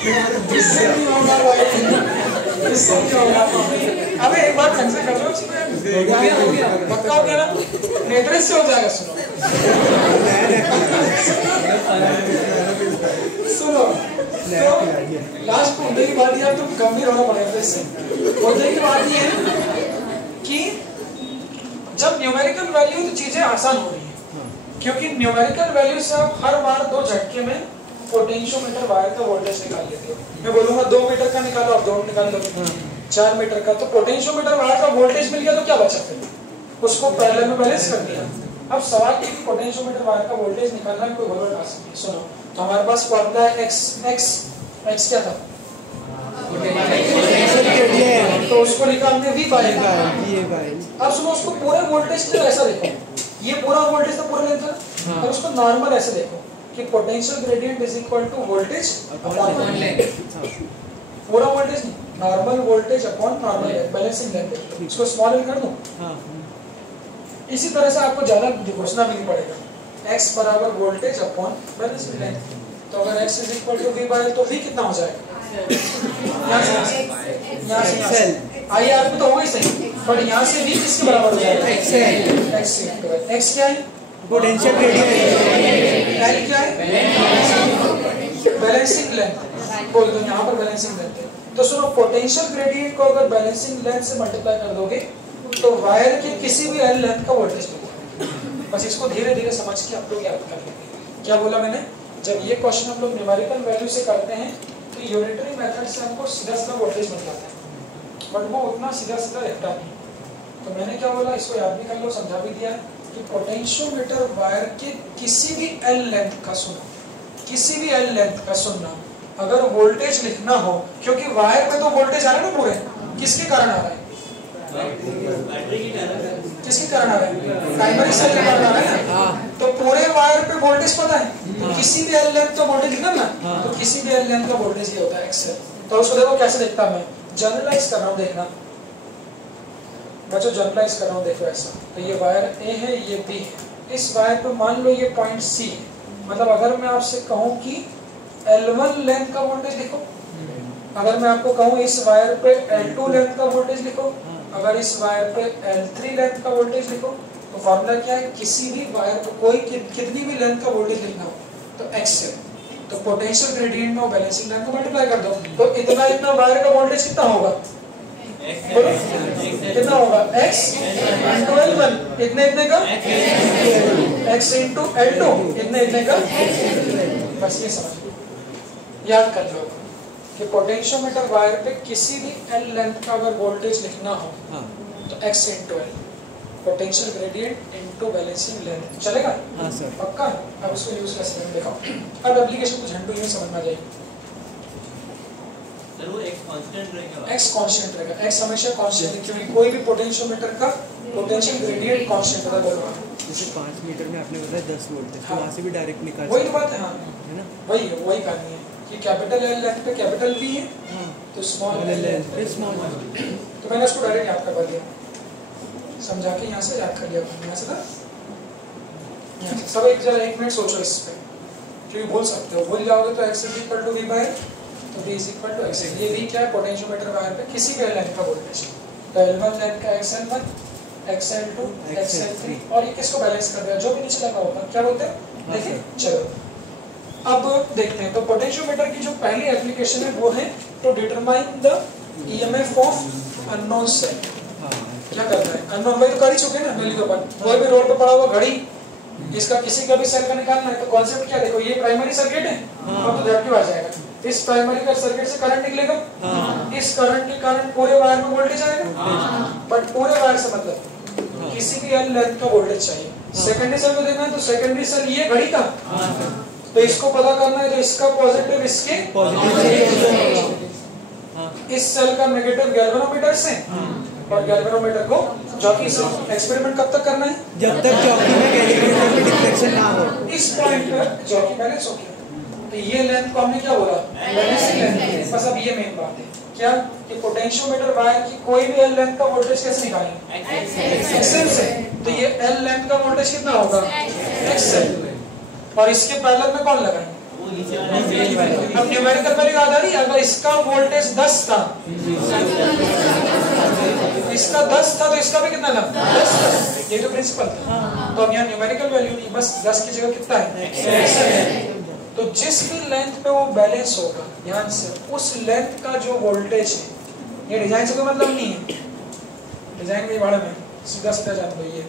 इससे नहीं होगा भाई, इससे नहीं होगा। अबे एक बार ढंग से कर लो, हो गया पक्का हो गया ना, नेत्र से हो जाएगा। सुनो तो लास्ट मुद्दे की बात यार, तुम गंभीर होना पड़ेगा फिर से। मुद्दे की बात ये है कि जब न्यूमेरिकल वैल्यू तो चीजें आसान हो रही है, क्योंकि न्यूमेरिकल वैल्यू से आप हर बार 2 झटके में पोटेंशियोमीटर वायर का वोल्टेज निकाल लेते हो। मैं बोलूंगा 2 मीटर का निकालो, आप 2 निकाल दो, 4 मीटर का, तो पोटेंशियोमीटर वायर का वोल्टेज मिल गया तो क्या बचा फिर, उसको पैरेलल में बैलेंस कर दिया। अब सवाल ये कि पोटेंशियोमीटर वायर का वोल्टेज निकालना है, कोई गड़बड़ आ सकती है। सुनो तो हमारे पास फॉर्मूला है x क्या था, तो उसको लिखा हमने v बाय। अब सुनो उसको पूरे वोल्टेज को ऐसा देखो, ये पूरा वोल्टेज तो पूरा लेंथ है, और उसको नॉर्मल ऐसे देखो कि potential gradient is equal to voltage upon length. पूरा वोल्टेज नहीं, normal voltage upon normal length, balancing length. इसको स्मॉल एल कर दूं। इसी तरह से आपको ज्यादा घोषणा भी नहीं पड़ेगा, x बराबर वोल्टेज अपॉन बैलेंसिंग लेंथ। तो अगर x is equal to v by, तो v कितना हो जाएगा, यहाँ से IR पे तो होगा ही सही, पर यहाँ से v किसके बराबर हो जाएगा, x क्या है, पोटेंशियल ग्रेडियंट, L क्या है, बैलेंसिंग लेंथ। बोल दो यहाँ पर बैलेंसिंग लेंथ है। तो सुनो पोटेंशियल ग्रेडियंट को अगर बैलेंसिंग लेंथ से मल्टीप्लाई कर दोगे तो वायर के किसी भी L लेंथ का वोल्टेज मिलेगा। बस इसको धीरे धीरे समझ के आप लोग याद कर लेंगे। क्या बोला मैंने, जब ये क्वेश्चन हम लोग न्यूमेरिकल वैल्यू से करते हैं तो यूनिटरी मेथड से हमको सीधा सीधा वोल्टेज मिल जाता है, बट वो उतना सीधा सीधा रहता नहीं। तो मैंने क्या बोला, इसको याद भी कर लो, समझा भी दिया कि पोटेंशियोमीटर वायर के किसी भी L लेंथ का सुनना, किसी भी L लेंथ का सुनना, अगर वोल्टेज लिखना हो, क्योंकि वायर में तो वोल्टेज आ रहा है ना पूरे, किसके कारण आ रहा है, किसके कारण आ रहा है, प्राइमरी सेल के कारण आ रहा है ना। तो पूरे वायर पे वोल्टेज पता है, तो किसी भी L लेंथ का वोल्टेज लिखना ना, तो किसी भी L लेंथ का वोल्टेज ये होता है x। तो उसको देखो कैसे देखता मैं, जनरलाइज कर रहा हूँ, देखना बच्चों, जनरलाइज कर रहा हूँ, देखो ऐसा। तो ये वायर A है, ये B है, इस वायर पे मान लो ये पॉइंट C है। मतलब अगर मैं आपसे कहूँ कि L1 लेंथ का वोल्टेज लिखो, अगर मैं आपको कहूँ इस वायर पे L2 लेंथ का वोल्टेज लिखो, अगर इस वायर पे L3 लेंथ का वोल्टेज लिखो, तो फॉर्मूला क्या है, किसी भी वायर पे कोई कितनी भी लेंथ का वोल्टेज लिखना हो तो x से, तो पोटेंशियल ग्रेडियंट में बैलेंसिंग लेंथ को मल्टीप्लाई कर दो, तो इतना इतना वायर का वोल्टेज कितना होगा, कितना होगा, x इंटू L1, इतने इतने का x इंटू L2, इतने इतने का। बस ये समझ लो, याद कर लो कि पोटेंशियोमीटर वायर पे किसी भी L लेंथ का अगर वोल्टेज लिखना हो तो x into L, potential gradient into balancing length, चलेगा। हाँ सर, पक्का। अब उसको यूज कैसे करें देखो, अब एप्लीकेशन कुछ घंटों में समझ में आ जाएगी। सर वो x कांस्टेंट रहेगा, x कांस्टेंट रहेगा, x हमेशा कांस्टेंट है, क्योंकि कोई भी पोटेंशियोमीटर का पोटेंशियल ग्रेडियंट कांस्टेंट होता है। बोलो जैसे 5 मीटर में आपने बताया 10 वोल्ट है, तो वहाँ से भी डायरेक्ट निकाल वही तो बात है, हाँ है ना, वही कहानी है कि कैपिटल L लेंथ पे कैपिटल V है, तो स्मॉल L लेंथ पे स्मॉल। तो मैंने उसको डायरेक्ट याद करवा दिया, समझा के यहाँ से याद कर लिया, यहाँ से ना यहाँ से सब एक जरा 1 मिनट सोचो इस पे, क्योंकि भूल सकते हो, भूल जाओगे तो x is equal to v by, तो v is equal to x। ये v क्या है, पोटेंशियोमीटर वायर पे किसी भी लेंथ का वोल्टेज, तो L1 लेंथ का xL1, xL2, xL3, और ये किसको बैलेंस कर रहा है, जो भी नीचे लगा होगा, क्या बोलते हैं, देखिए। चलो अब देखते हैं, तो पोटेंशियोमीटर की जो पहली एप्लीकेशन है वो है to determine the EMF of unknown cell. क्या करना है, अननोन वही तो कर ही चुके हैं ना, वैल्यू के ऊपर कोई भी रोड पे पड़ा हुआ घड़ी, इसका किसी का भी सेल का निकालना है, तो कॉन्सेप्ट क्या देखो, ये प्राइमरी सर्किट है, अब तो झटके आ जाएगा, इस प्राइमरी का सर्किट से करंट निकलेगा, इस करंट के कारण पूरे वायर में वोल्टेज आएगा, बट पूरे वायर से मतलब किसी भी L लेंथ का वोल्टेज चाहिए। सेकेंडरी सेल को देखना है, तो सेकेंडरी सेल ये घड़ी का, तो इसको पता करना है, तो इसका पॉजिटिव इसके इस सेल का नेगेटिव गैल्वेनोमीटर से, और गैल्वेनोमीटर को जॉकी से। एक्सपेरिमेंट कब तक करना है, जब तक जॉकी में कैलिब्रेशन में डिफ्लेक्शन ना हो, इस पॉइंट पर जॉकी बैलेंस हो गया। तो ये लेंथ को हमने क्या बोला, बैलेंसिंग लेंथ। बस अब ये मेन बात है क्या, कि पोटेंशियोमीटर वायर की कोई भी L लेंथ का वोल्टेज कैसे निकालेंगे, एक्सएल से। तो ये L लेंथ का वोल्टेज कितना होगा, एक्सएल, और इसके पैरेलल में कौन लगाएंगे, अब न्यूमेरिकल वैल्यू याद आ रही है। अगर इसका वोल्टेज 10 था, इसका 10 था तो इसका भी कितना था 10 था। ये तो प्रिंसिपल था। तो अब यहाँ न्यूमेरिकल वैल्यू नहीं, बस 10 की जगह कितना है। तो जिस भी लेंथ पे वो बैलेंस होगा, ध्यान से उस लेंथ का जो वोल्टेज है, ये डिजाइन से कोई मतलब नहीं है, डिजाइन के बारे में सीधा सीधा जान लो। ये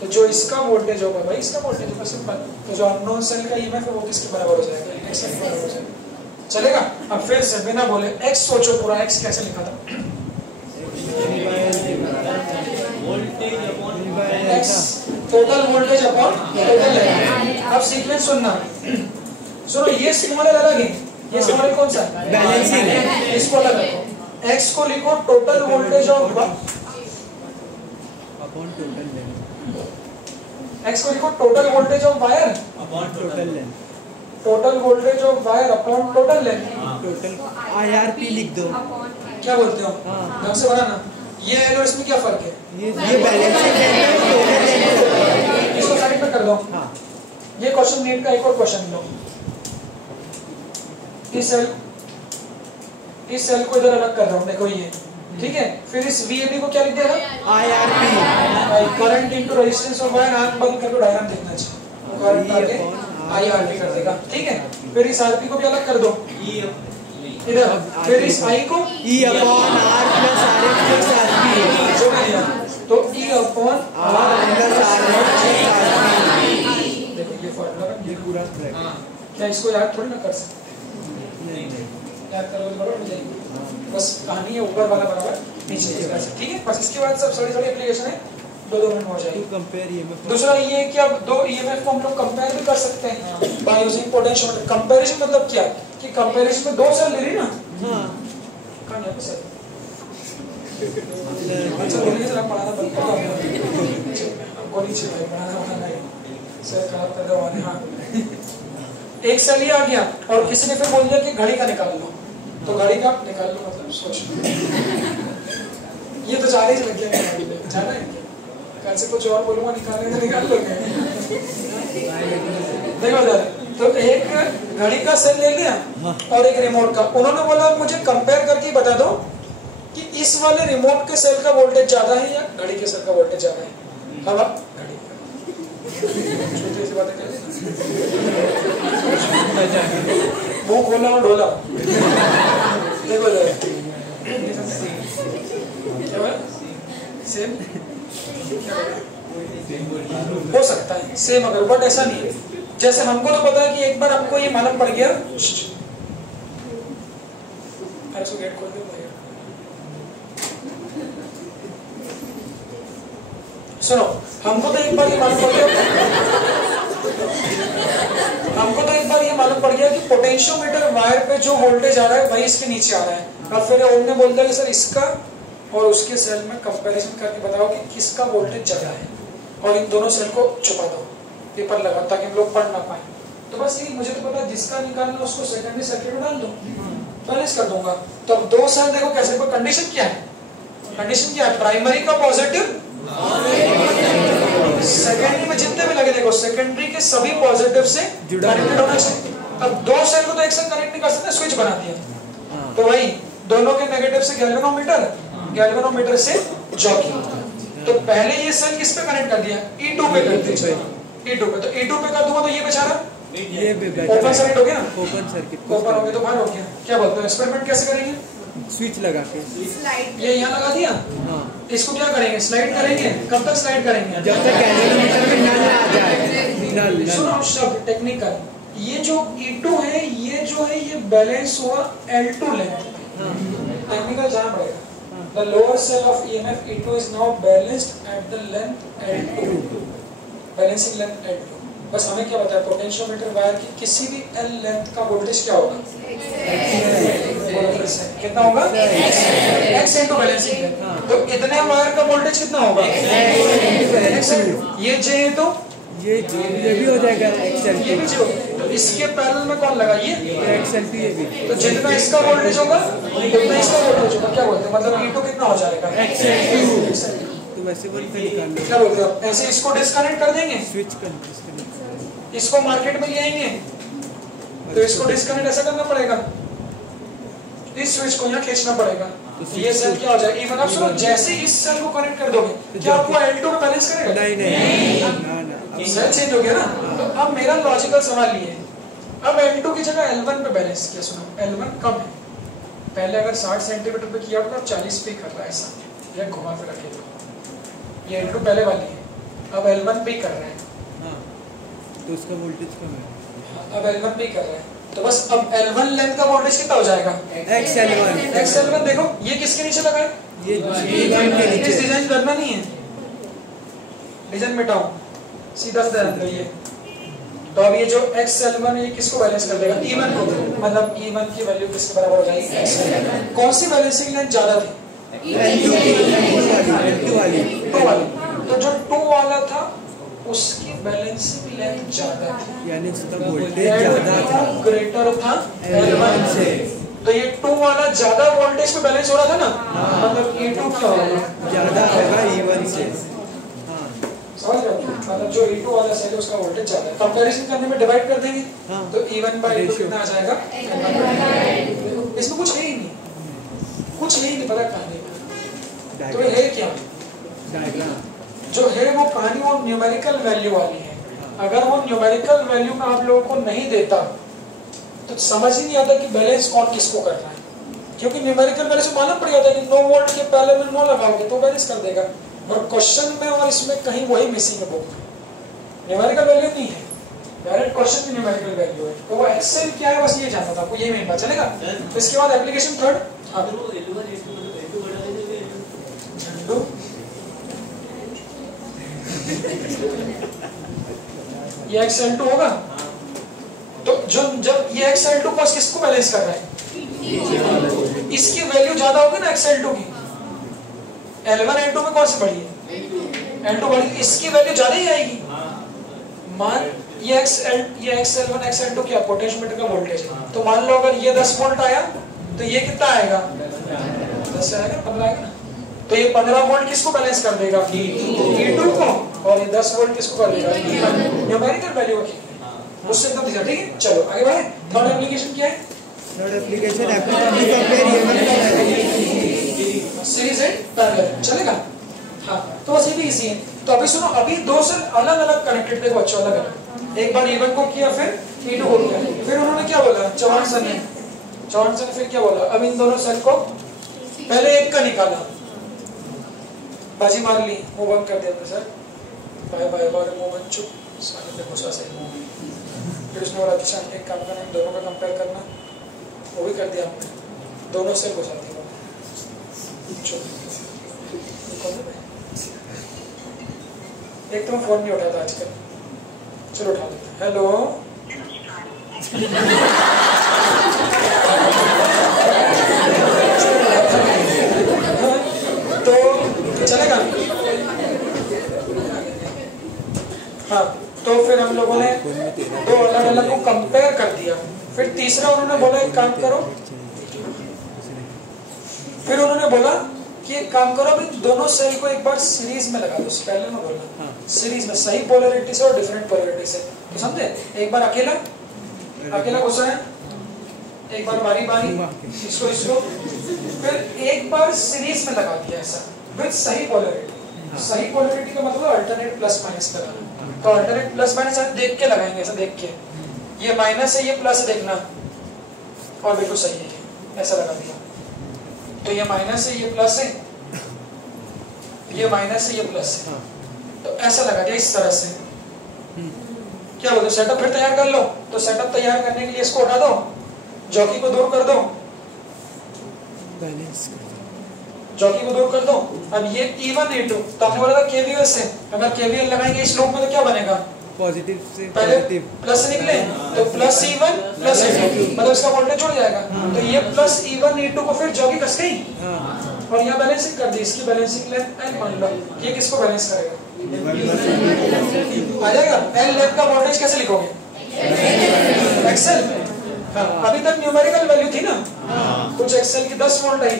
तो जो इसका वोल्टेज होगा भाई, इसका वोल्टेज होगा सिंपल। तो जो अननोन सेल का ईएमएफ है वो किसके बराबर हो जाएगा, x के बराबर हो जाएगा। चलेगा। अब फिर से बिना बोले x सोचो पूरा। x कैसे लिखा था, x total voltage upon total length. अब सीक्वेंस सुनना, सुनो, ये स्मॉल एल अलग है, ये स्मॉल एल कौन सा है, बैलेंसिंग, इसको अलग रखो। x को लिखो total voltage of upon total length, x को लिखो total voltage of wire upon total length, total voltage of wire upon total length. Total IRP लिख दो। क्या बोलते हो, ढंग से बनाना। ये है, इसमें क्या फर्क है, ये बैलेंसिंग लेंथ है, टोटल लेंथ। इसको साइड पे कर दो। हाँ, ये क्वेश्चन नीट का एक और क्वेश्चन लो। इस सेल को इधर अलग कर रहा हूँ, देखो ये ठीक है। फिर इस VAB को क्या लिख देगा, IRP, current into resistance of wire. आंख बंद करके डायग्राम देखना चाहिए, करंट आगे IRP कर देगा, ठीक है। फिर इस RP को भी अलग कर दो इधर। फिर इस I को E upon R plus RH plus RP, जो भी दिया तो E upon R plus RH plus RP। देखो ये फॉर्मूला ये पूरा करेक्ट। क्या इसको याद थोड़ी ना कर सकते, नहीं, याद करोगे तो बराबर हो जाएगी। बस कहानी है ऊपर वाला बराबर नीचे वाला, ठीक है। बस इसके बाद सब सारी एप्लीकेशन है, 2 मिनट में हो जाएगी। Compare EMF। दूसरा ये है कि अब दो EMF को हम लोग कंपेयर भी कर सकते हैं बाय यूजिंग पोटेंशियोमीटर। कंपैरिजन मतलब क्या, कि कंपैरिजन में 2 सेल ले रही ना। हाँ, कहां है सर, अच्छा बोलिए जरा, पढ़ाना बंद कर दो हमको नीचे भाई, पढ़ाना नहीं सर, खराब कर दो वाले। हाँ, एक सेल ही आ गया और किसी ने फिर बोल दिया कि घड़ी का निकाल लो, तो घड़ी का निकाल लो मतलब सोच ये तो जाने से लग गया, जाना है कल से कुछ और बोलूंगा, निकालने तो निकाल लोगे। देखो जरा, तो एक घड़ी का सेल ले लिया और एक रिमोट का। उन्होंने बोला मुझे कंपेयर करके बता दो कि इस वाले रिमोट के सेल का वोल्टेज ज्यादा है या घड़ी के सेल का वोल्टेज ज्यादा है। अब घड़ी छोटी सी बातें कर मुंह खोला और ढोला। देखो जरा, क्या सेम हो सकता है सेम, अगर बट ऐसा नहीं है। जैसे हमको तो पता है कि एक बार आपको ये मालूम पड़ गया, गेट खोल दो। सुनो, हमको तो एक बार ये मालूम पड़ गया कि पोटेंशियोमीटर वायर पे जो वोल्टेज आ रहा है वही इसके नीचे आ रहा है। और फिर उन्होंने बोल दिया कि सर इसका और उसके सेल में कंपैरिजन करके बताओ कि किसका वोल्टेज ज्यादा है, और इन दोनों सेल को छुपा दो, पेपर लगा, ताकि हम लोग पढ़ ना पाए। तो बस ये मुझे तो पता है, जिसका निकालना उसको सेकेंडरी सर्किट में डाल दो, बैलेंस कर दूंगा। तो अब 2 सेल देखो कैसे, कंडीशन क्या है, कंडीशन क्या है, प्राइमरी का पॉजिटिव, सेकेंडरी में जितने भी लगे देखो सेकेंडरी के सभी पॉजिटिव से कनेक्टेड होना चाहिए। अब 2 सेल को तो एक साथ कनेक्ट नहीं कर सकते, स्विच बना दिया। तो वही दोनों के नेगेटिव से गैल्वेनोमीटर, गैल्वेनोमीटर से जॉकी। तो पहले ये सेल किस पे कनेक्ट कर दिया, E2 पे कर दिया, E2 पे। तो E2 पे कर दूंगा तो ये बेचारा ये ओपन सर्किट हो गया, ओपन सर्किट, ओपन हो गया तो बाहर हो गया। क्या बोलते हो, एक्सपेरिमेंट कैसे करेंगे, स्विच लगा के ये यहाँ लगा दिया। हाँ, इसको क्या करेंगे, स्लाइड करेंगे। कब तक स्लाइड करेंगे, जब तक गैल्वेनोमीटर में नल आ जाए। नल सुनो शब्द टेक्निकल, ये जो E2 है, ये जो है ये बैलेंस हुआ L2 लेंथ। टेक्निकल जाना पड़ेगा। The lower cell of EMF E2 is now balanced at the length L2, balancing length L2। बस हमें क्या बताया, पोटेंशियोमीटर वायर की किसी भी L लेंथ का वोल्टेज क्या होगा, कितना होगा, X इंटू बैलेंसिंग लेंथ। तो इतने वायर का वोल्टेज कितना होगा, ये J है तो ये भी हो जाएगा XL2, ये भी J होगा। तो इसके पैरेलल में कौन लगा, ये XL2 ये भी। तो जितना इसका वोल्टेज होगा उतना इसका वोल्टेज होगा। क्या बोलते हैं, मतलब E2 कितना हो जाएगा, XL2। तो वैसे वो निकालना, क्या बोलते हैं, ऐसे इसको डिस्कनेक्ट कर देंगे, स्विच कर डिस्कनेक्ट, इसको मार्केट में ले आएंगे तो इसको डिस्कनेक्ट ऐसा करना पड़ेगा, इस स्विच को यहाँ खींचना पड़ेगा, तो ये सेल क्या हो जाएगा इवन। आप सुनो, जैसे इस सेल को कनेक्ट कर दोगे क्या आपको L2 में बैलेंस करेगा? नहीं, सेल चेंज हो गया ना। तो अब मेरा लॉजिकल सवाल ये है, अब L2 की जगह L1 पे बैलेंस किया, सुनो L1 कम है, पहले अगर 60 सेंटीमीटर पे किया तो 40 पे कर रहा है ऐसा, ये घुमा के रखेगा, ये L2 पहले वाली है, अब L1 पे कर रहा है, हाँ, तो उसका वोल्टेज कम है, अब L1 पे कर रहा है, तो बस अब L1 लेंथ का वोल्टेज कितना हो जाएगा? XL1 देखो ये किसके नीचे लगा है? ये E1 के नीचे। डिजाइन करना नहीं है, डिजाइन मिटाओ, सीधा सीधा ये। तो अब ये जो XL1 है ये किसको बैलेंस कर देगा? E1 को, मतलब E1 की वैल्यू किसके बराबर हो जाएगी? XL1। कौन सी बैलेंसिंग लेंथ ज्यादा थी? L2 वाली। तो जो 2 वाला था उसकी बैलेंसिंग लेंथ ज्यादा थी, यानी उसका वोल्टेज ज्यादा था, ग्रेटर था L1 से। तो ये 2 वाला ज्यादा वोल्टेज पे बैलेंस हो रहा था ना, मतलब E2 क्या होगा? ज्यादा होगा E1 से। समझ रहे हो? मतलब जो E2 वाला सेल है उसका वोल्टेज ज्यादा है, कंपैरिजन करने में डिवाइड कर देंगे तो E1/E2 कितना आ जाएगा? इसमें कुछ है ही नहीं, कुछ है ही नहीं, पता कहानी में तो है क्या डायग्राम जो है वो कहानी वो न्यूमेरिकल वैल्यू वाली है। अगर वो न्यूमेरिकल वैल्यू में आप लोगों को नहीं देता तो समझ ही नहीं आता कि बैलेंस कौन किसको कर रहा है, क्योंकि न्यूमेरिकल वैल्यू से मालूम पड़ जाता है कि 9 वोल्ट के पहले में 9 लगाओगे तो बैलेंस कर देगा, और क्वेश्चन में और इसमें कहीं वही मिसिंग है, बुक में न्यूमेरिकल वैल्यू नहीं है, डायरेक्ट क्वेश्चन में न्यूमेरिकल वैल्यू है। तो वो एक्सेल क्या है बस ये जानना था आपको, यही मेन बात चलेगा। तो इसके बाद एप्लीकेशन थर्ड, हाँ झंडू ये XL2 होगा, तो जो जब ये XL2 को किसको बैलेंस कर रहा है? इसकी वैल्यू ज्यादा होगी ना XL2 की, L1 L2 में कौन सी बढ़ी है? L2 बढ़ी, इसकी वैल्यू ज्यादा ही आएगी। मान ये XL1 XL2 क्या पोटेंशियोमीटर का वोल्टेज है, तो मान लो अगर ये 10 वोल्ट आया तो ये कितना आएगा? 10 आएगा, 15 आएगा ना, तो ये 15 वोल्ट किसको बैलेंस कर देगा? E2 को, और ये 10 वोल्ट किसको कर देगा? न्यूमेरिकल वैल्यू की, उससे एकदम ठीक है। चलो आगे बढ़े। थर्ड एप्लीकेशन क्या है? Third application compare series and parallel, चलेगा? हाँ, तो बस ये भी इजी है। तो अभी सुनो, अभी दो सेल अलग अलग कनेक्टेड, देखो अच्छा अलग अलग, एक बार E1 को किया फिर E2 को किया, फिर उन्होंने क्या बोला चौहान सर ने फिर क्या बोला, अब इन दोनों सेल को पहले एक का निकाला, बाजी मार ली, मुंह बंद कर दिया था सर, बाय बाय बाय, मुंह बंद, चुप, सामने पे गुस्सा से मुंह। फिर उसने बोला अच्छा एक काम करना, दोनों का कंपेयर करना, वो भी कर दिया हमने, दोनों सेल घुसा दिया, चुप। एक तो फोन नहीं उठाता आजकल, चलो उठा लेते हैं। हेलो तो चलेगा? हाँ, तो फिर हम लोगों ने दो अलग अलग को कंपेयर कर दिया, फिर तीसरा उन्होंने बोला एक काम करो, फिर उन्होंने बोला कि एक काम करो भाई, दोनों सेल को एक बार सीरीज में लगा दो, पैरेलल में बोला, सीरीज में, सही पोलैरिटी से और डिफरेंट पोलैरिटी से, तो समझे? एक बार अकेला घुसा है, एक बार बारी बारी इसको इसको, फिर एक बार सीरीज में लगा दिया ऐसा विद सही पोलैरिटी। सही पोलैरिटी का मतलब अल्टरनेट प्लस माइनस लगाना, तो अल्टरनेट प्लस माइनस देख के लगाएंगे, ऐसा देख के, ये माइनस है ये प्लस है देखना, और बिल्कुल सही है, ऐसा लगा दिया। तो ये माइनस है ये प्लस है, ये माइनस है ये प्लस है, तो ऐसा लगा दिया इस तरह से। क्या बोलते हो, सेटअप फिर तैयार कर लो, तो सेटअप तैयार करने के लिए इसको उठा दो, जॉकी को दूर कर दो, जॉकी को दूर कर दो। अब ये E1 E2, तो हमने बोला था KVL से, अगर KVL लगाएंगे इस लूप में तो क्या बनेगा? पॉजिटिव से पहले प्लस से निकले तो प्लस E1 प्लस E2, मतलब इसका वोल्टेज जुड़ जाएगा। तो ये प्लस E1 E2 को फिर जॉकी कस गई और यहाँ बैलेंसिंग कर दी, इसकी बैलेंसिंग लेंथ N मान लो, ये किसको बैलेंस करेगा? आ जाएगा। L लेंथ का वोल्टेज कैसे लिखोगे? एक्सेल। हाँ, अभी तक न्यूमेरिकल वैल्यू थी ना, कुछ एक्सेल की 10 वोल्ट आई थी,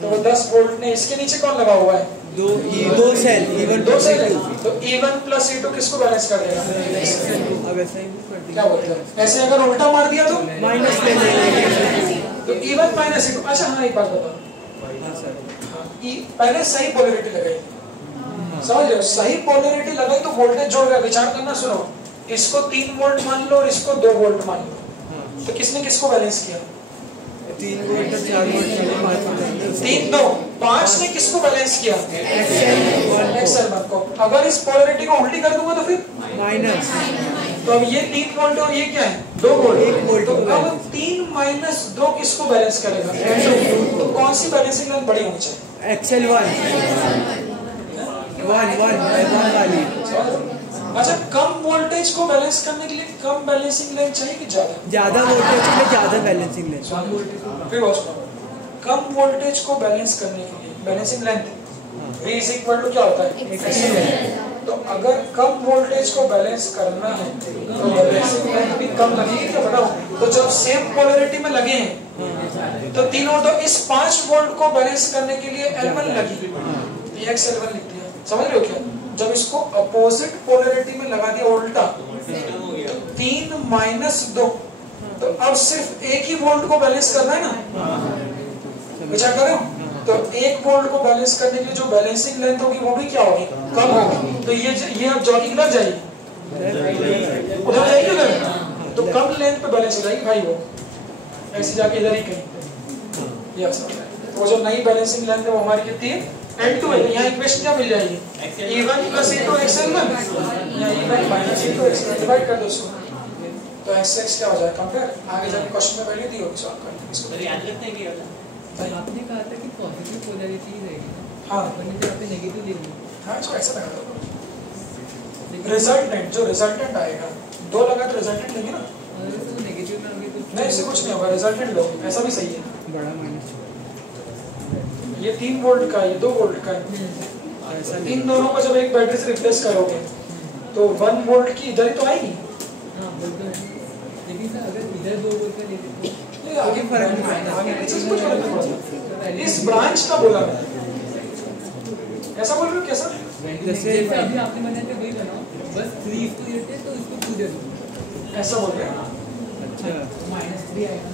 तो वो 10 वोल्ट ने इसके नीचे कौन लगा हुआ है? दो सेल E1 दो सेल है, तो E1 प्लस E2 किसको बैलेंस कर देगा? अब ऐसा ही कर क्या बोलते हैं? ऐसे अगर उल्टा मार दिया तो माइनस ले लेंगे। तो E1 माइनस E2। अच्छा हाँ, एक बात बताओ, पहले सही पोलैरिटी लगाई, समझ रहे हो? सही पोलैरिटी लगाई तो वोल्टेज जोड़ गया। विचार करना, सुनो, इसको 3 वोल्ट मान लो और इसको 2 वोल्ट मान लो, तो किसने किसको बैलेंस किया? 3 वोल्ट 4 वोल्ट 5 वोल्ट 3 2 5 ने किसको बैलेंस किया? XL1 को। अगर इस पोलैरिटी को उल्टी कर दूंगा तो फिर माइनस, तो अब ये 3 वोल्ट और ये क्या है? 2 वोल्ट। 1 वोल्ट। तो अब 3 माइनस 2 किसको बैलेंस करेगा? तो कौन सी बैलेंसिंग लाइन बड़ी होनी चाहिए? XL1 1 वाली। अच्छा, कम वोल्टेज को बैलेंस करने के लिए कम बैलेंसिंग लाइन चाहिए कि ज्यादा वोल्टेज के लिए ज्यादा बैलेंसिंग लाइन। फिर कम वोल्टेज को बैलेंस करने के लिए balancing line V is equal to क्या होता है? तो अगर कम वोल्टेज को बैलेंस करना है तो बैलेंसिंग लाइन भी कम लगेगी। क्या बताओ? तो जब सेम पोलैरिटी में लगे हैं तो तीनों, तो इस 5 वोल्ट को बैलेंस करने के लिए L1 लगी, ये XL1 लिख दिया। समझ रहे हो क्या? जब इसको अपोजिट पोलैरिटी में लगा दिया उल्टा, 3 माइनस 2, तो अब सिर्फ एक ही वोल्ट को बैलेंस करना है ना? विचार करो, तो 1 वोल्ट को बैलेंस करने के लिए जो बैलेंसिंग लेंथ होगी वो भी क्या होगी? कम होगी। तो ये अब जॉकी लग जाएगी, उधर जाएगी उधर, तो कम लेंथ पे बैलेंस हो जाएगी भाई, वो ऐसे जाके इधर ही कहीं। यस, तो जो नई बैलेंसिंग लेंथ है वो हमारी कितनी है? N2 है। यहाँ इक्वेशन क्या मिल जाएगी? E1 plus E2 XL1 या E1 minus E2 XL1 divide कर दो उसको, तो XX क्या हो जाएगा? कंपेयर। आगे जाके क्वेश्चन में वैल्यू दी होगी, सॉल्व करनी इसको। याद रखते हैं कि आपने कहा था कि पॉजिटिव पोलैरिटी रहेगी। हाँ, मैंने जो आपने नेगेटिव ले लिया। हाँ, इसको ऐसा लगा दो। रिजल्टेंट, जो रिजल्टेंट आएगा, 2 लगा तो रिजल्टेंट लेंगे ना। अगर तो नेगेटिव में आगे तो नहीं, इससे कुछ नहीं होगा, रिजल्टेंट लो, ऐसा भी सही है। बड़ा माइनस, ये 3 वोल्ट का, ये 2 वोल्ट का है। इन दोनों को जब एक बैटरी से रिप्लेस करोगे तो 1 वोल्ट की इधर ही तो आएगी। हाँ, बिल्कुल। लेकिन सर अगर इधर 2 वोल्ट का ले लेते ये आगे फर्क नहीं पड़ता, आगे पीछे से कुछ फर्क नहीं पड़ता। इस ब्रांच का बोला मैं, ऐसा बोल रहे हो क्या सर? जैसे अभी आपने बनाया था वही बनाओ, बस 3 इसको देते तो इसको 2 दे दो, ऐसा बोल रहे हैं? अच्छा -3 आएगा।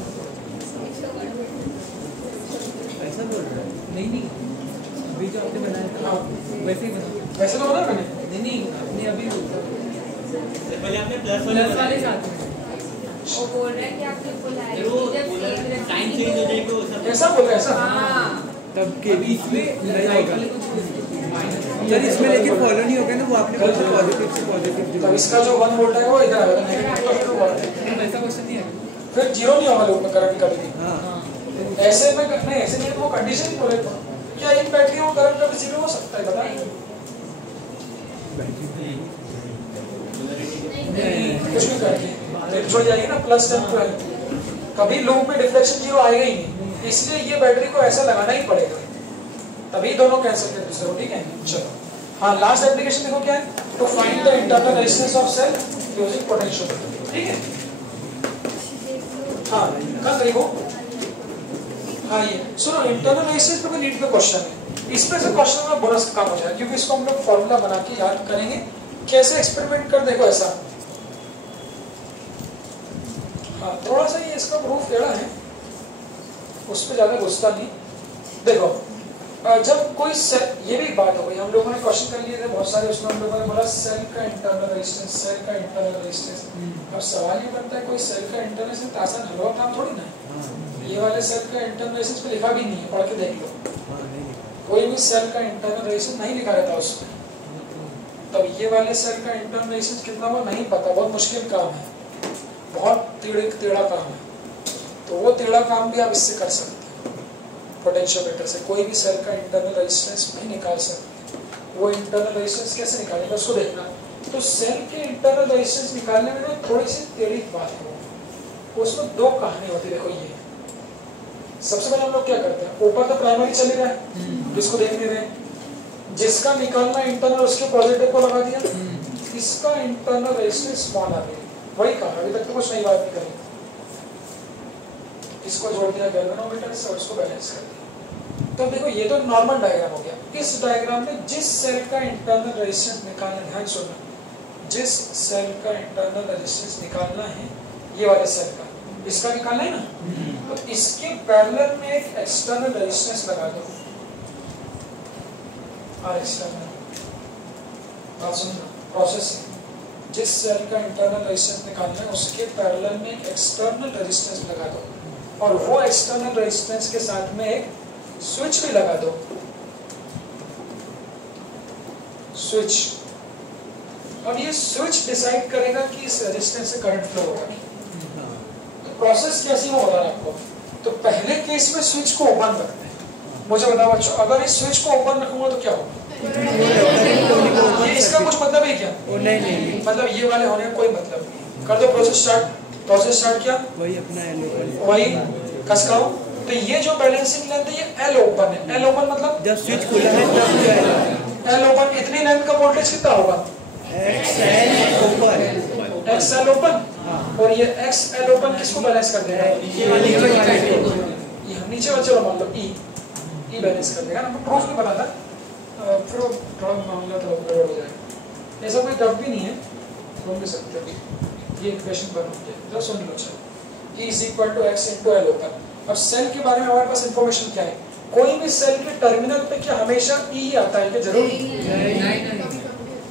ऐसा बोल रहा है? नहीं, अभी जो आपने बनाया था वैसे ही बनाओ। वैसे तो बना मैंने। नहीं, आपने अभी पहले आपने प्लस वाले साथ में वो बोल रहा है कि आपने बुलाया टाइम चेंज हो जाएगा वो सब। ऐसा बोल रहे हैं ऐसा? तब के इसमें नहीं होगा सर, इसमें लेकिन फॉलो नहीं होगा ना, वो आपने बोला था पॉजिटिव से पॉजिटिव। तब इसका जो 1 वोल्ट है वो इधर आएगा, नेगेटिव तो फिर वो ऐसा क्वेश्चन नहीं है। फिर 0 नहीं होगा लूप में करंट कभी भी। हाँ, ऐसे में नहीं, ऐसे नहीं, वो कंडीशन ही बोले तो क्या इन बैटरियों में करंट कभी 0 हो सकता है? बताइए, कुछ भी करके छोड़ जाएगी ना, प्लस 10 12, कभी लूप में डिफ्लेक्शन 0 आएगा ही नहीं। इसलिए ये बैटरी को ऐसा लगाना ही पड़ेगा, तभी दोनों कैंसिल कर दूसरे को। ठीक है, चलो। हाँ, लास्ट एप्लीकेशन देखो क्या है? To find the internal resistance of cell using potentiometer. ठीक है, हाँ, कल देखो। हाँ, ये सुनो, इंटरनल रेजिस्टेंस पे नीट पे क्वेश्चन है, इसमें से क्वेश्चन में बोनस काम हो जाएगा, क्योंकि इसको हम लोग फॉर्मूला बना के याद करेंगे। कैसे एक्सपेरिमेंट कर देखो ऐसा। हाँ, थोड़ा सा ये इसका प्रूफ टेढ़ा है, उस पर ज्यादा घुसता नहीं। देखो, जब कोई सेल, ये भी बात हो गई, हम लोगों ने क्वेश्चन कर लिए थे बहुत सारे, उसमें हम लोगों ने बोला सेल का इंटरनल रेजिस्टेंस, सेल का इंटरनल रेजिस्टेंस। अब सवाल ये बनता है, कोई सेल का इंटरनल रेजिस्टेंस आसान हलवा काम थोड़ी ना है। ये वाले सेल का इंटरनल रेजिस्टेंस पे लिखा भी नहीं है, पढ़ के देख लो, कोई भी सेल का इंटरनल रेजिस्टेंस नहीं लिखा रहता उसमें। तब ये वाले सेल का इंटरनल रेजिस्टेंस कितना वो नहीं पता, बहुत मुश्किल काम है, बहुत टेढ़ा काम है। तो वो टेढ़ा काम भी आप इससे कर सकते हैं, पोटेंशियोमीटर से। कोई भी सेल का इंटरनल रेजिस्टेंस नहीं निकाल सकते। वो इंटरनल रेजिस्टेंस कैसे निकालेगा उसको देखना। तो सेल के इंटरनल रेजिस्टेंस निकालने में ना थोड़ी सी टेढ़ी बात है, उसमें 2 कहानी होती है। देखो, ये सबसे पहले हम लोग क्या करते हैं, ऊपर तो प्राइमरी चल रहा है जिसको देख नहीं रहे, जिसका निकालना इंटरनल उसके पॉजिटिव को लगा दिया, इसका इंटरनल रेजिस्टेंस स्मॉल आ गई, वही कहा, अभी तक तो कुछ नई बात नहीं करी। इसको जोड़ दिया गैल्वेनोमीटर से और उसको बैलेंस कर दिया। तो देखो ये तो नॉर्मल डायग्राम हो गया। इस डायग्राम में जिस सेल का इंटरनल रेजिस्टेंस निकालना है, ध्यान सुनना, जिस सेल का इंटरनल रेजिस्टेंस निकालना है, ये वाले सेल का, इसका निकालना है ना, तो इसके पैरेलल में एक एक्सटर्नल रेजिस्टेंस लगा दो, और एक्सटर्नल बात सुनना, प्रोसेस है, जिस सेल का इंटरनल रेजिस्टेंस निकालना है उसके पैरेलल में एक एक्सटर्नल रेजिस्टेंस लगा दो, और वो एक्सटर्नल रेजिस्टेंस के साथ में एक स्विच भी लगा दो, स्विच। अब ये स्विच डिसाइड करेगा कि इस रेजिस्टेंस से करंट फ्लो होगा नहीं। तो प्रोसेस कैसी हो रहा है आपको, तो पहले केस में स्विच को ओपन रखते हैं। मुझे बताओ बच्चों, अगर इस स्विच को ओपन रखूंगा तो क्या होगा? ये इसका कुछ मतलब है क्या? नहीं, मतलब ये वाले होने का कोई मतलब नहीं। कर दो प्रोसेस स्टार्ट। प्रोसेस स्टार्ट किया, वही अपना एल वही कसकाओ। तो ये जो बैलेंसिंग लेंथ है ये एल ओपन है। एल ओपन मतलब जब स्विच खुला है तब एल ओपन, इतनी लेंथ का वोल्टेज कितना होगा? X L open, x L open, और ये एक्स एल ओपन किसको बैलेंस कर देगा? ये नीचे वाले, चलो मान लो ई बैलेंस कर देगा ना। मैं प्रूफ नहीं बनाता, फिर थोड़ा मामला थोड़ा गड़बड़ हो जाएगा। ऐसा कोई डब भी नहीं है, सुन भी सकते हो। ये इक्वेशन बन गया, तो सुन लो। चलो E is equal to x into L open. अब सेल के बारे में हमारे पास इंफॉर्मेशन क्या है? कोई भी सेल के टर्मिनल पे क्या हमेशा E ही आता है क्या? जरूर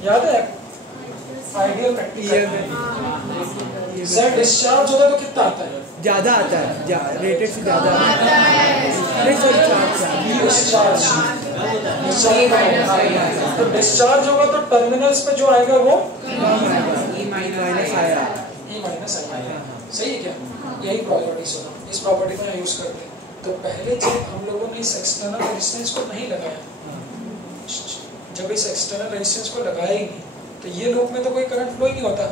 याद है, आइडियल प्रैक्टिकल में सेल डिस्चार्ज होता है तो कितना आता है? ज्यादा आता है, रेटेड से ज्यादा आता है। नहीं सॉरी, डिस्चार्ज। तो डिस्चार्ज होगा तो टर्मिनल्स पे जो आएगा वो ई माइनस आया। E माइनस आएगा। सही है क्या? यही प्रॉपर्टी सुना, इस प्रॉपर्टी को यूज करते हैं। तो पहले जब हम लोगों ने इस एक्सटर्नल रेजिस्टेंस को नहीं लगाया, जब इस एक्सटर्नल रेजिस्टेंस को लगाया ही नहीं, तो ये लूप में तो कोई करंट फ्लो ही नहीं होता।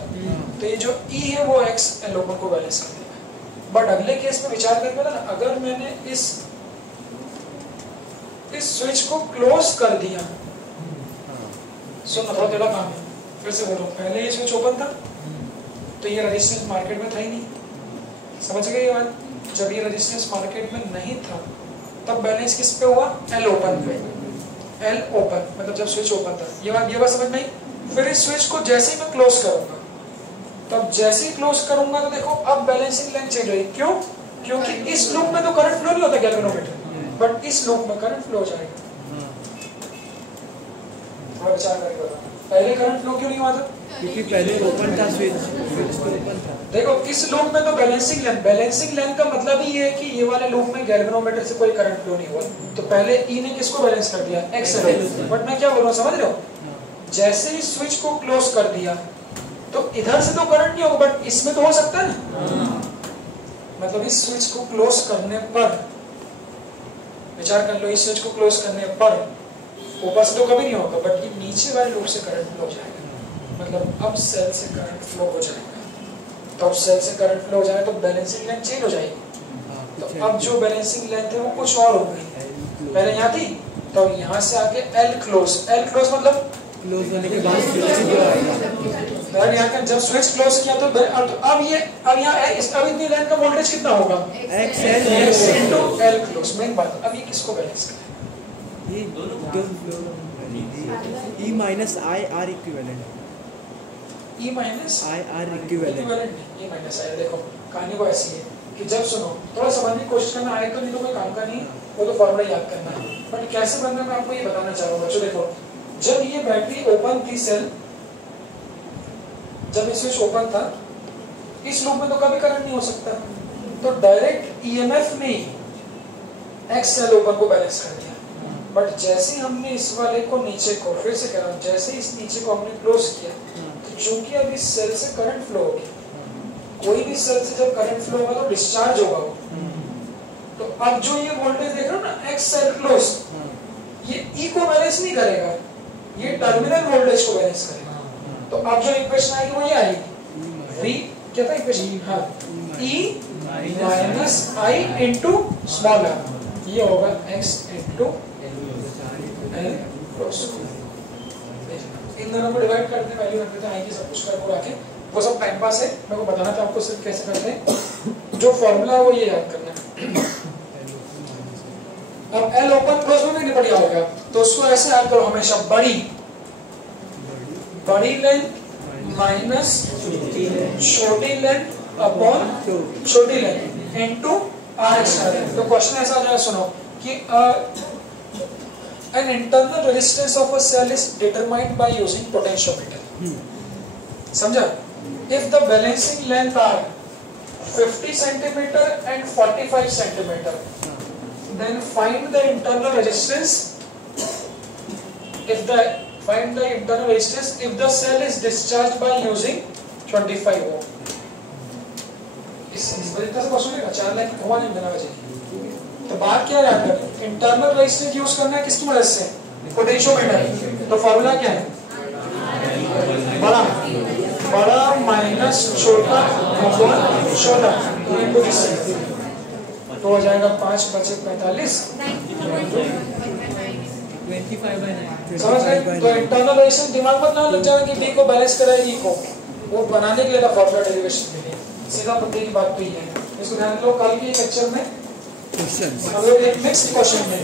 तो ये जो E है वो एक्स एल ओपन को बैलेंस कर देगा। बट अगले केस में विचार करके ना, अगर मैंने इस स्विच को क्लोज कर दिया, सुनो बहुत बड़ा काम है, फिर से बोलो, पहले ये स्विच ओपन था तो ये रेजिस्टेंस मार्केट में था ही नहीं। समझ गए ये बात? जब ये रेजिस्टेंस मार्केट में नहीं था तब बैलेंस किस पे हुआ? एल ओपन पे। एल ओपन मतलब जब स्विच ओपन था। ये बात समझ में आई? फिर इस स्विच को जैसे ही मैं क्लोज करूंगा, तब जैसे ही क्लोज करूंगा तो देखो अब बैलेंसिंग लाइन चेंज होगी। क्यों? क्योंकि इस लूप में तो करंट फ्लो नहीं होता गैल्वेनोमीटर, बट इस लूप में करंट फ्लो हो जाएगा। थोड़ा विचार करके बताओ, पहले करंट फ्लो क्यों नहीं हुआ था? क्योंकि पहले ओपन था स्विच तो ओपन था। देखो इस लूप में तो बैलेंसिंग लेंथ का मतलब ही ये है कि ये वाले लूप में गैल्वेनोमीटर से कोई करंट फ्लो नहीं हुआ। तो पहले ई ने किसको बैलेंस कर दिया? एक्स से। बट मैं क्या बोल रहा हूँ समझ रहे हो? जैसे ही स्विच को क्लोज कर दिया तो इधर से तो करंट नहीं होगा, बट इसमें तो हो सकता है ना। मतलब इस स्विच को क्लोज करने पर, विचार कर लो, इस स्विच को क्लोज करने पर ऊपर से तो कभी नहीं होगा, बट ये नीचे वाले लूप से करंट फ्लो हो जाएगा। मतलब अब सेल से करंट फ्लो हो जाएगा। तो अब सेल से करंट फ्लो हो जाएगा तो बैलेंसिंग लेंथ चेंज हो जाएगी। तो अब जो बैलेंसिंग लेंथ है वो कुछ और हो गई। पहले यहाँ थी तो यहाँ से आके एल क्लोज। एल क्लोज मतलब क्लोज होने के बाद यहाँ जब स्विच क्लोज किया तो अब यहाँ अब इतनी लाइन का वोल्टेज कितना होगा? X L L close. Main बात, अब ये किसको बैलेंस करें? ये E minus I R equivalent, E minus I R equivalent, E minus I. देखो कहानी को ऐसी है कि जब सुनो थोड़ा समझने की कोशिश करना, आए तो नहीं तो कोई काम का नहीं, वो तो फॉर्मूला याद करना है। बट कैसे बनना मैं आपको ये बताना चाह रहा हूँ। बच्चों देखो, जब ये बैटरी ओपन थी, सेल जब ये स्विच ओपन था, इस लूप में तो कभी करंट नहीं हो सकता, तो डायरेक्ट ईएमएफ ने एक्स सेल ओपन को बैलेंस कर दिया। बट जैसे हमने इस वाले को नीचे को, फिर से कह रहा हूँ, जैसे इस नीचे को हमने क्लोज किया, तो चूंकि अब इस सेल से करंट फ्लो होगी, कोई भी सेल से जब करंट फ्लो होगा तो डिस्चार्ज होगा वो। तो अब जो ये वोल्टेज देख रहे हो ना, एक्स सेल क्लोज, ये ई को बैलेंस नहीं करेगा, ये टर्मिनल वोल्टेज को बैलेंस करेगा। तो अब जो इक्वेशन आएगी वो ये आएगी, वी क्या था इक्वेशन? हाँ, E minus I into small R, ये होगा एक्स इंटू एल क्लोज। इन दोनों को डिवाइड करते वैल्यू रख देते हैं, आएगी सब कुछ कर के। वो सब टाइम पास है, मेरे को बताना था आपको सिर्फ कैसे करते हैं। जो फॉर्मूला है वो ये याद करना है। अब एल ओपन क्लोज में भी नहीं बढ़िया हो गया, तो उसको ऐसे याद करो हमेशा, बड़ी लेंथ माइनस छोटी लेंथ अपॉन छोटी length into R extra length. तो क्वेश्चन ऐसा हो जाएगा, सुनो कि an internal resistance of a cell is determined by using potentiometer। समझा? If the balancing length are 50 centimeter and 45 centimeter, then find the internal resistance. Find the internal resistance if the cell is discharged by using 25 ohm। इस तरीके से question है, 4 लाख हुआ नहीं बिना वजह। तो बात क्या याद करनी, इंटरनल रेजिस्टेंस यूज करना है किसकी मदद से, पोटेंशियोमीटर। तो फॉर्मूला क्या है, बड़ा माइनस छोटा अपॉन छोटा, तो हो जाएगा 5 बचे 45। समझ गए? तो इंटरनल रेजिस्टेंस दिमाग मत लग जाना कि डी को बैलेंस कराए ई को, वो बनाने के लिए था फॉर्मूला डेरिवेशन के लिए, सीधा पत्ते की बात तो ही है। इसको ध्यान लो, कल के लेक्चर में हम लोग एक नेक्स्ट क्वेश्चन में